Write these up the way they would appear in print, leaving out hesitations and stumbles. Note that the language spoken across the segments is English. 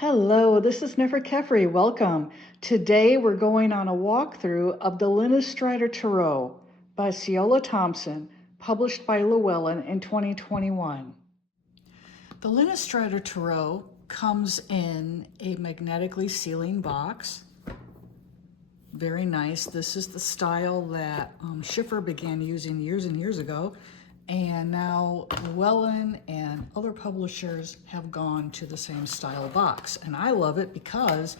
Hello, this is Nefer Kefri. Welcome. Today we're going on a walkthrough of the Linestrider Tarot by Siolo Thompson, published by Llewellyn in 2021. The Linestrider Tarot comes in a magnetically sealing box. Very nice. This is the style that Schiffer began using years and years ago. And now Llewellyn and other publishers have gone to the same style box. And I love it because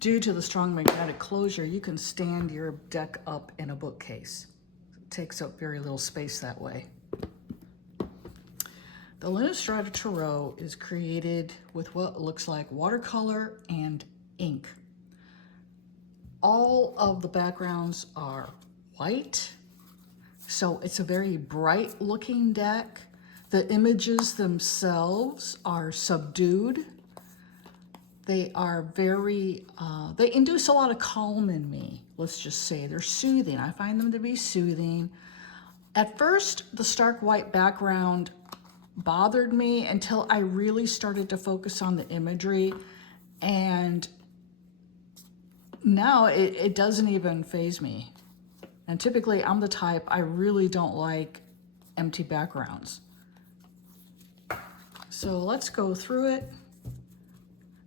due to the strong magnetic closure, you can stand your deck up in a bookcase. It takes up very little space that way. The Linestrider Tarot is created with what looks like watercolor and ink. All of the backgrounds are white. So it's a very bright looking deck. The images themselves are subdued. They are very, they induce a lot of calm in me. Let's just say they're soothing. I find them to be soothing. At first, the stark white background bothered me until I really started to focus on the imagery. And now it doesn't even faze me. And typically I'm the type, I really don't like empty backgrounds. So let's go through it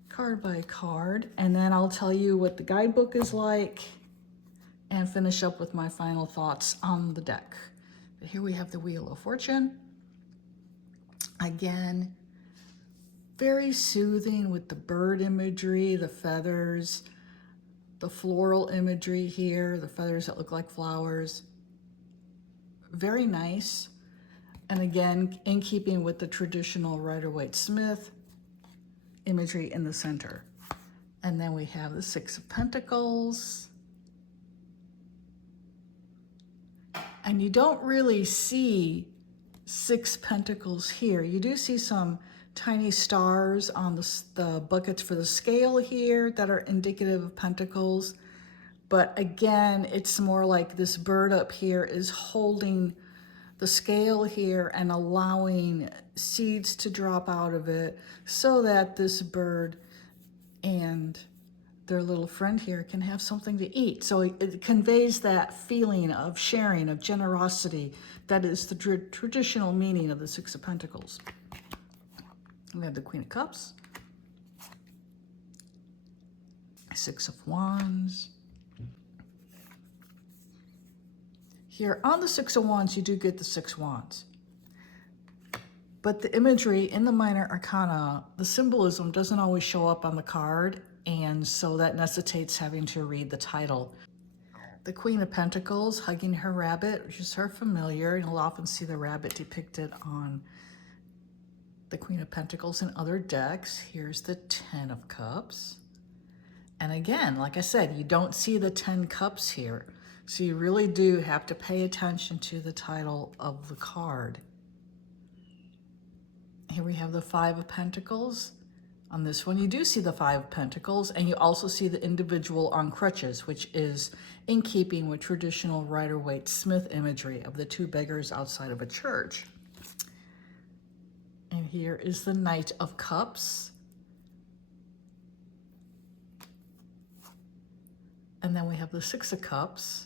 card by card, and then I'll tell you what the guidebook is like and finish up with my final thoughts on the deck. But here we have the Wheel of Fortune. Again, very soothing with the bird imagery, the feathers, the floral imagery here, the feathers that look like flowers. Very nice. And again, in keeping with the traditional Rider-Waite-Smith imagery in the center. And then we have the Six of Pentacles. And you don't really see 6 pentacles here. You do see some tiny stars on the buckets for the scale here that are indicative of pentacles. But again, it's more like this bird up here is holding the scale here and allowing seeds to drop out of it so that this bird and their little friend here can have something to eat. So it conveys that feeling of sharing, of generosity. That is the traditional meaning of the Six of Pentacles. We have the Queen of Cups, Six of Wands. Here on the Six of Wands, you do get the 6 wands. But the imagery in the minor arcana, the symbolism doesn't always show up on the card, and so that necessitates having to read the title. The Queen of Pentacles hugging her rabbit, which is her familiar. You'll often see the rabbit depicted on the Queen of Pentacles in other decks. Here's the 10 of Cups. And again, like I said, you don't see the 10 cups here. So you really do have to pay attention to the title of the card. Here we have the 5 of Pentacles. On this one, you do see the 5 of Pentacles, and you also see the individual on crutches, which is in keeping with traditional Rider-Waite-Smith imagery of the 2 beggars outside of a church. And here is the Knight of Cups. And then we have the 6 of Cups.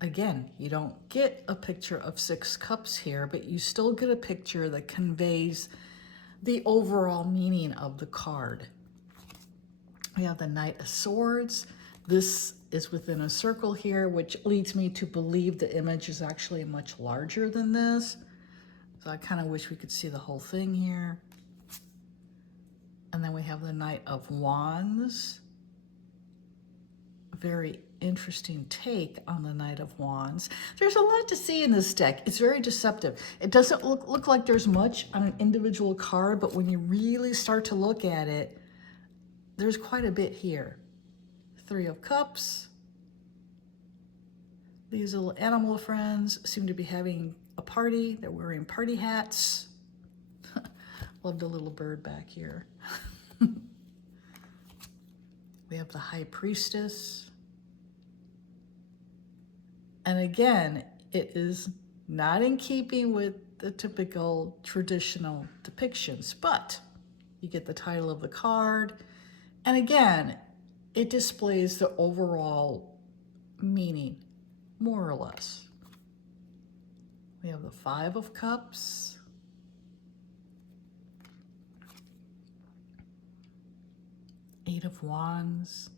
Again, you don't get a picture of 6 cups here, but you still get a picture that conveys the overall meaning of the card. We have the Knight of Swords. This is within a circle here, which leads me to believe the image is actually much larger than this. So I kind of wish we could see the whole thing here. And then we have the Knight of Wands. Very interesting take on the Knight of Wands. There's a lot to see in this deck. It's very deceptive. It doesn't look like there's much on an individual card, but when you really start to look at it, there's quite a bit here. 3 of Cups. These little animal friends seem to be having a party. They're wearing party hats. Love the little bird back here. We have the High Priestess. And again, it is not in keeping with the typical traditional depictions, but You get the title of the card. And again, it displays the overall meaning, more or less. We have the Five of Cups. Eight of Wands.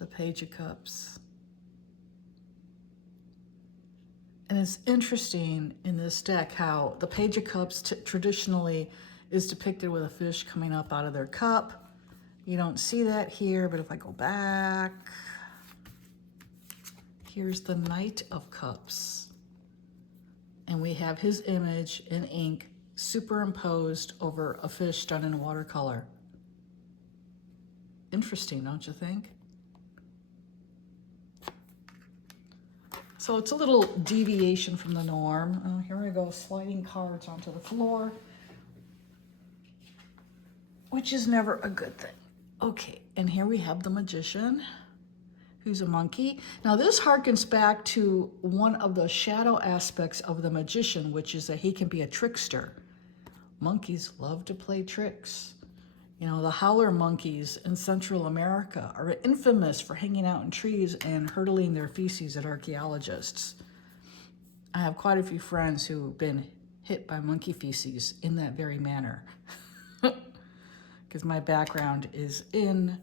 The Page of Cups. And it's interesting in this deck how the Page of Cups traditionally is depicted with a fish coming up out of their cup. You don't see that here, but if I go back, here's the Knight of Cups. And we have his image in ink superimposed over a fish done in watercolor. Interesting, don't you think? So it's a little deviation from the norm. Oh, here we go, sliding cards onto the floor, which is never a good thing. Okay, and here we have the Magician, who's a monkey. Now this harkens back to one of the shadow aspects of the Magician, which is that he can be a trickster. Monkeys love to play tricks. You know, the howler monkeys in Central America are infamous for hanging out in trees and hurtling their feces at archaeologists. I have quite a few friends who've been hit by monkey feces in that very manner. Because my background is in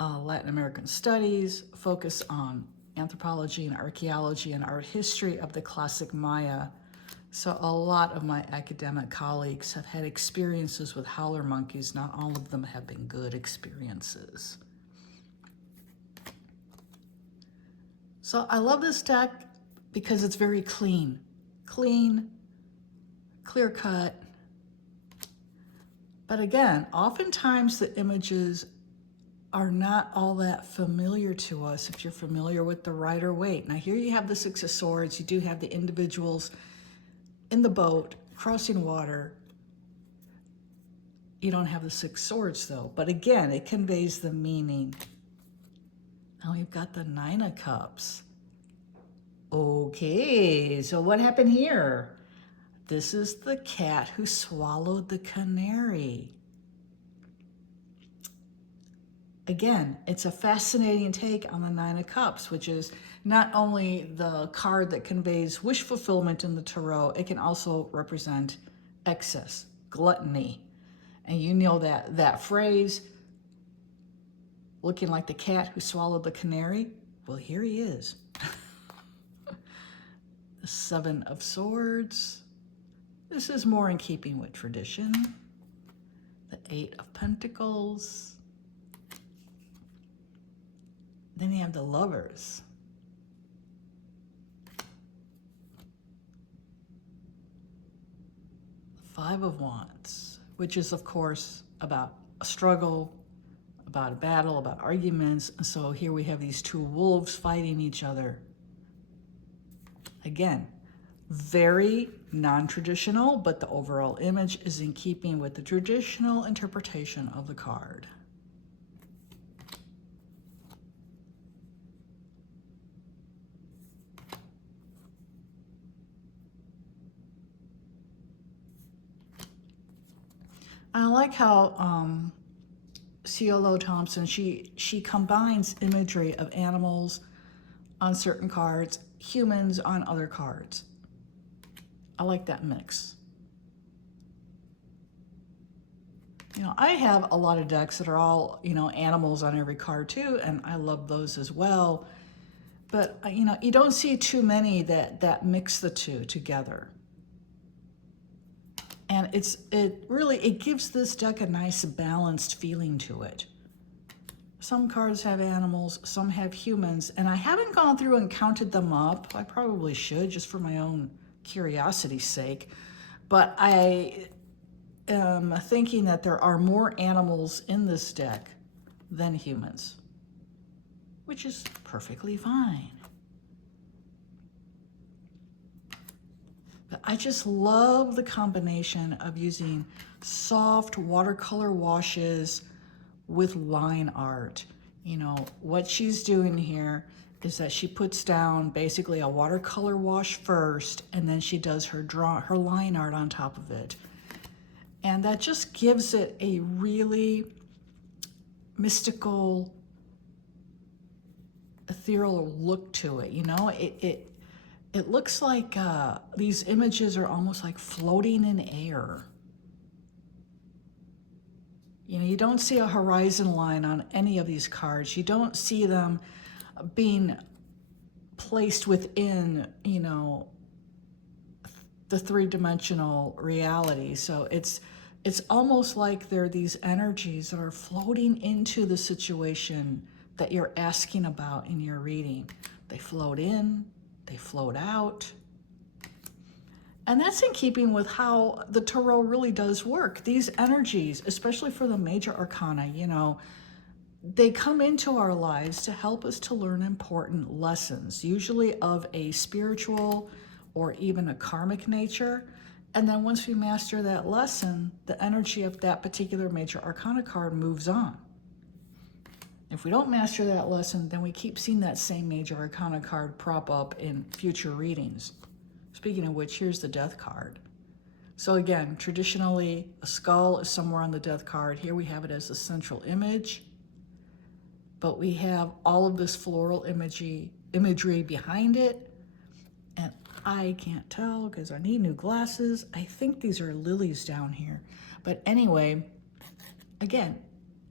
Latin American studies, focus on anthropology and archaeology and art history of the classic Maya. So a lot of my academic colleagues have had experiences with howler monkeys. Not all of them have been good experiences. So I love this deck because it's very clean, clear cut. But again, oftentimes the images are not all that familiar to us if you're familiar with the Rider-Waite. Now here you have the Six of Swords. You do have the individuals in the boat, crossing water. You don't have the Six Swords though, but again, it conveys the meaning. Now we've got the Nine of Cups. Okay, so what happened here? This is the cat who swallowed the canary. Again, it's a fascinating take on the Nine of Cups, which is not only the card that conveys wish fulfillment in the tarot, it can also represent excess, gluttony. And you know that phrase, looking like the cat who swallowed the canary? Well, here he is. The Seven of Swords. This is more in keeping with tradition. The Eight of Pentacles. Then you have the Lovers. Five of Wands, which is, of course, about a struggle, about a battle, about arguments. And so here we have these two wolves fighting each other. Again, very non-traditional, but the overall image is in keeping with the traditional interpretation of the card. I like how Siolo Thompson, she combines imagery of animals on certain cards, humans on other cards. I like that mix. You know, I have a lot of decks that are all, you know, animals on every card too, and I love those as well. But, you know, you don't see too many that mix the two together. And it gives this deck a nice balanced feeling to it. Some cards have animals, some have humans, and I haven't gone through and counted them up. I probably should, just for my own curiosity's sake. But I am thinking that there are more animals in this deck than humans, which is perfectly fine. But I just love the combination of using soft watercolor washes with line art. You know, what she's doing here is that she puts down basically a watercolor wash first, and then she does her line art on top of it. And that just gives it a really mystical, ethereal look to it. You know, it looks like these images are almost like floating in air. You know, you don't see a horizon line on any of these cards. You don't see them being placed within, you know, the three-dimensional reality. So it's almost like there are these energies that are floating into the situation that you're asking about in your reading. They float in, they float out. And that's in keeping with how the tarot really does work. These energies, especially for the major arcana, you know, they come into our lives to help us to learn important lessons, usually of a spiritual or even a karmic nature. And then once we master that lesson, the energy of that particular major arcana card moves on. If we don't master that lesson, then we keep seeing that same major arcana card prop up in future readings. Speaking of which, here's the death card. So again, traditionally, a skull is somewhere on the death card. Here we have it as the central image, but we have all of this floral imagery behind it. And I can't tell because I need new glasses. I think these are lilies down here. But anyway, again,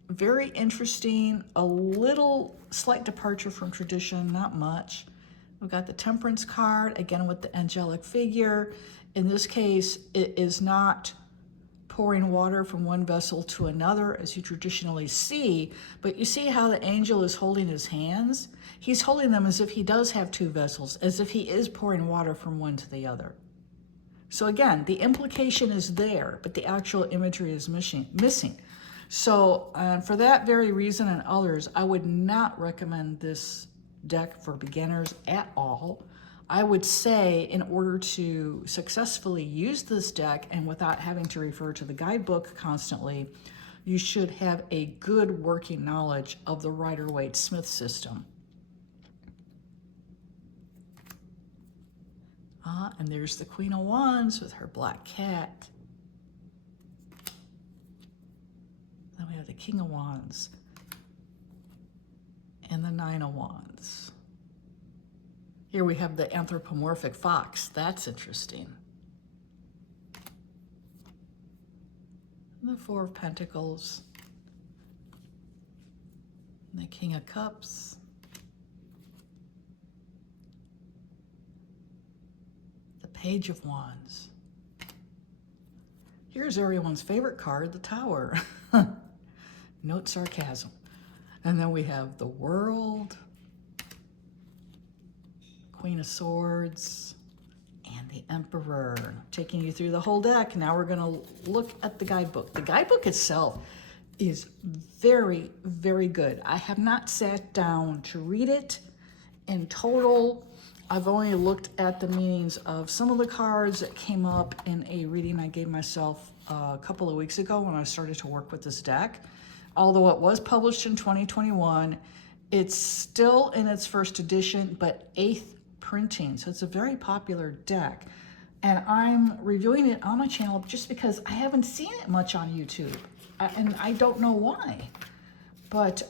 very interesting, a little slight departure from tradition, not much. We've got the Temperance card, again with the angelic figure. In this case, it is not pouring water from one vessel to another as you traditionally see, but you see how the angel is holding his hands? He's holding them as if he does have two vessels, as if he is pouring water from one to the other. So again, the implication is there, but the actual imagery is missing. So for that very reason and others, I would not recommend this deck for beginners at all. I would say in order to successfully use this deck and without having to refer to the guidebook constantly, you should have a good working knowledge of the Rider-Waite-Smith system. And there's the Queen of Wands with her black cat. Then we have the King of Wands and the Nine of Wands. Here we have the anthropomorphic fox. That's interesting. And the Four of Pentacles. And the King of Cups. The Page of Wands. Here's everyone's favorite card, the Tower. Note sarcasm. And then we have the World, Queen of Swords, and the Emperor. Taking you through the whole deck. Now we're going to look at the guidebook. The guidebook itself is very, very good. I have not sat down to read it in total. I've only looked at the meanings of some of the cards that came up in a reading I gave myself a couple of weeks ago when I started to work with this deck. Although it was published in 2021, it's still in its first edition, but 8th printing. So it's a very popular deck. And I'm reviewing it on my channel just because I haven't seen it much on YouTube. And I don't know why. But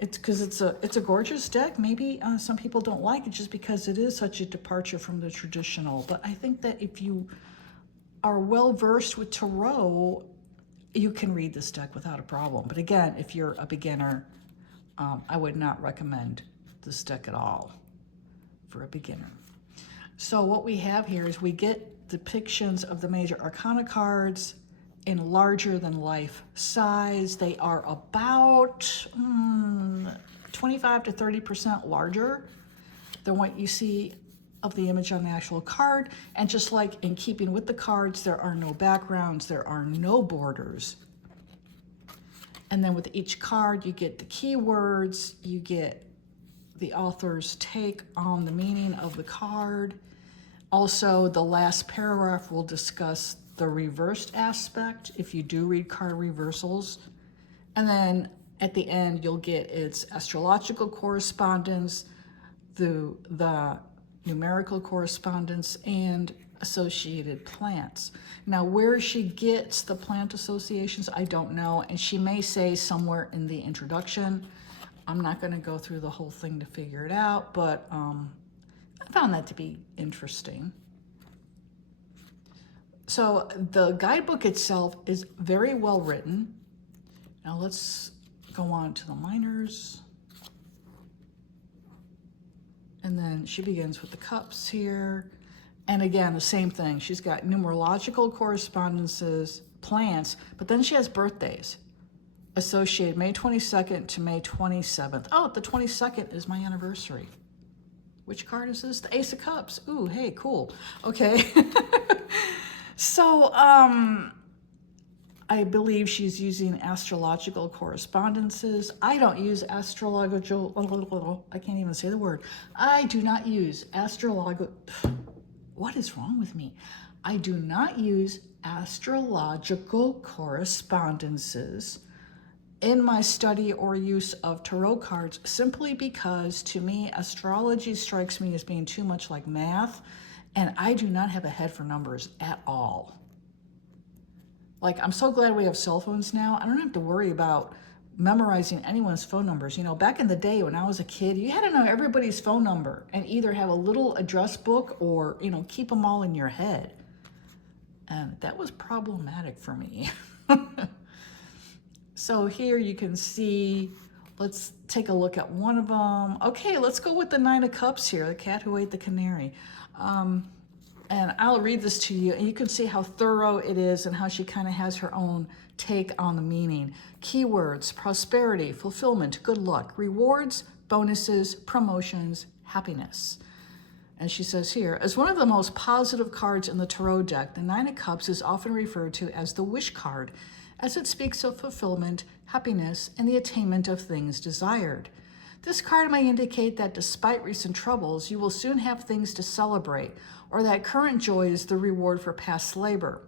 it's because it's a gorgeous deck. Maybe some people don't like it just because it is such a departure from the traditional. But I think that if you are well versed with tarot, you can read this deck without a problem. But again, if you're a beginner, I would not recommend this deck at all for a beginner. So what we have here is we get depictions of the major arcana cards in larger than life size. They are about 25 to 30% larger than what you see of the image on the actual card. And just like in keeping with the cards, there are no backgrounds, there are no borders. And then with each card, you get the keywords, you get the author's take on the meaning of the card. Also, the last paragraph will discuss the reversed aspect if you do read card reversals. And then at the end, you'll get its astrological correspondence, the numerical correspondence and associated plants. Now, where she gets the plant associations, I don't know, and she may say somewhere in the introduction. I'm not going to go through the whole thing to figure it out, but I found that to be interesting. So the guidebook itself is very well written. Now let's go on to the minors. And then she begins with the cups here. And again, the same thing. She's got numerological correspondences, plants, but then she has birthdays associated May 22nd to May 27th. Oh, the 22nd is my anniversary. Which card is this? The Ace of Cups. Ooh, hey, cool. Okay. So, I believe she's using astrological correspondences. I don't use astrological, I can't even say the word. I do not use what is wrong with me? I do not use astrological correspondences in my study or use of tarot cards, simply because to me, astrology strikes me as being too much like math, and I do not have a head for numbers at all. Like, I'm so glad we have cell phones now. I don't have to worry about memorizing anyone's phone numbers. You know, back in the day when I was a kid, you had to know everybody's phone number and either have a little address book or, you know, keep them all in your head. And that was problematic for me. So here you can see, let's take a look at one of them. Okay, let's go with the Nine of Cups here, the cat who ate the canary. And I'll read this to you, and you can see how thorough it is and how she kind of has her own take on the meaning. Keywords: prosperity, fulfillment, good luck, rewards, bonuses, promotions, happiness. And she says here, as one of the most positive cards in the tarot deck, the Nine of Cups is often referred to as the wish card, as it speaks of fulfillment, happiness, and the attainment of things desired. This card may indicate that despite recent troubles, you will soon have things to celebrate, or that current joy is the reward for past labor.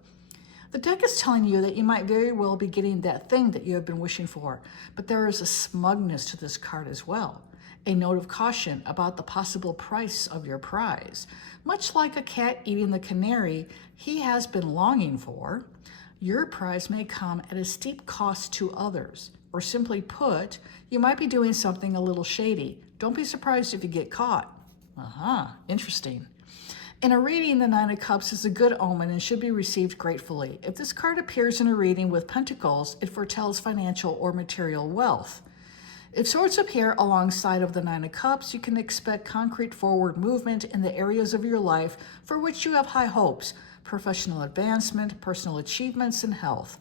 The deck is telling you that you might very well be getting that thing that you have been wishing for, but there is a smugness to this card as well, a note of caution about the possible price of your prize. Much like a cat eating the canary he has been longing for, your prize may come at a steep cost to others, or simply put, you might be doing something a little shady. Don't be surprised if you get caught. Interesting. In a reading, the Nine of Cups is a good omen and should be received gratefully. If this card appears in a reading with pentacles, it foretells financial or material wealth. If swords appear alongside of the Nine of Cups, you can expect concrete forward movement in the areas of your life for which you have high hopes: professional advancement, personal achievements, and health.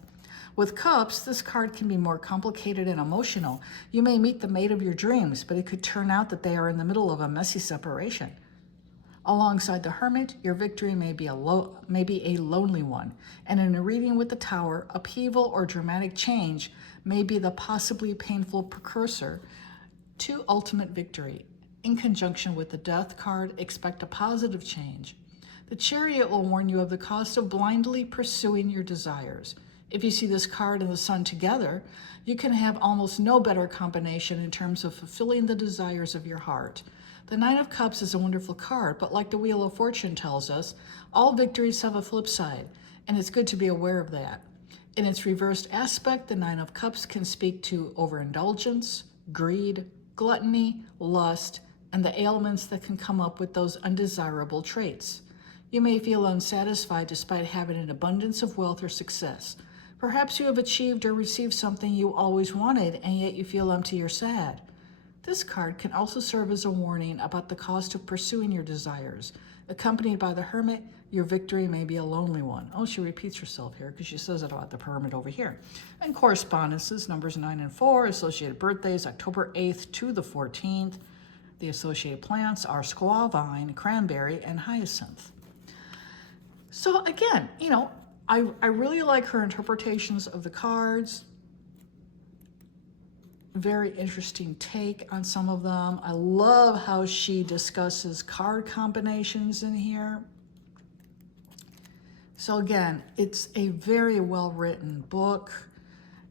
With cups, this card can be more complicated and emotional. You may meet the mate of your dreams, but it could turn out that they are in the middle of a messy separation. Alongside the Hermit, your victory may be a lonely one, and in a reading with the Tower, upheaval or dramatic change may be the possibly painful precursor to ultimate victory. In conjunction with the Death card, expect a positive change. The Chariot will warn you of the cost of blindly pursuing your desires. If you see this card and the Sun together, you can have almost no better combination in terms of fulfilling the desires of your heart. The Nine of Cups is a wonderful card, but like the Wheel of Fortune tells us, all victories have a flip side, and it's good to be aware of that. In its reversed aspect, the Nine of Cups can speak to overindulgence, greed, gluttony, lust, and the ailments that can come up with those undesirable traits. You may feel unsatisfied despite having an abundance of wealth or success. Perhaps you have achieved or received something you always wanted, and yet you feel empty or sad. This card can also serve as a warning about the cost of pursuing your desires. Accompanied by the Hermit, your victory may be a lonely one. Oh, she repeats herself here because she says it about the Hermit over here. And correspondences, numbers 9 and 4, associated birthdays, October 8th to the 14th. The associated plants are squaw vine, cranberry, and hyacinth. So again, you know, I really like her interpretations of the cards. Very interesting take on some of them. I love how she discusses card combinations in here. So again, it's a very well-written book,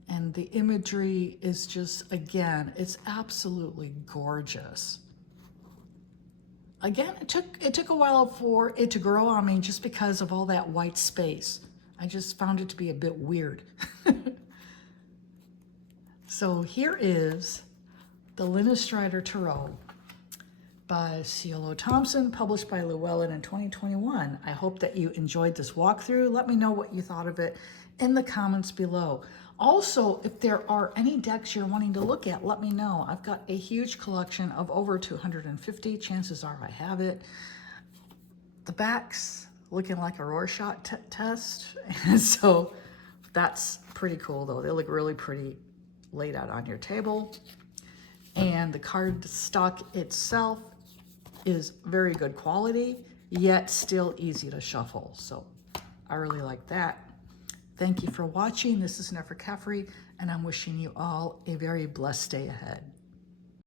and the imagery is just, again, it's absolutely gorgeous. Again, it took a while for it to grow on me just because of all that white space. I just found it to be a bit weird. So here is the Linestrider Tarot by Siolo Thompson, published by Llewellyn in 2021. I hope that you enjoyed this walkthrough. Let me know what you thought of it in the comments below. Also, if there are any decks you're wanting to look at, let me know. I've got a huge collection of over 250. Chances are I have it. The back's looking like a Rorschach test. And so that's pretty cool though. They look really pretty laid out on your table. And the card stock itself is very good quality, yet still easy to shuffle. So I really like that. Thank you for watching. This is Nefer Kefri, and I'm wishing you all a very blessed day ahead.